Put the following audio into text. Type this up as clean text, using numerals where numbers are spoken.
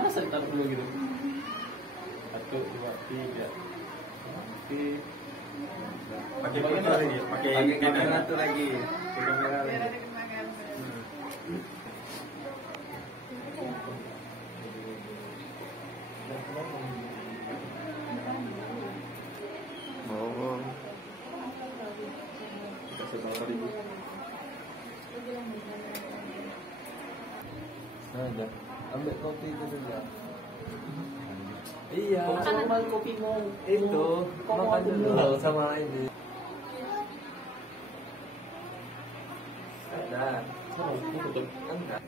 Masa ditaruh dulu gitu? 1, 2, 3. Oke. Pakai foto lagi, pakai kamera tuh lagi, pakai kamera lagi. Oh. Kasih tahu tadi. Nah, udah. Ambil kopi itu saja. Iya, normal kopi mau itu makan dulu sama ini. Ada. Oh, tutup. Enggak.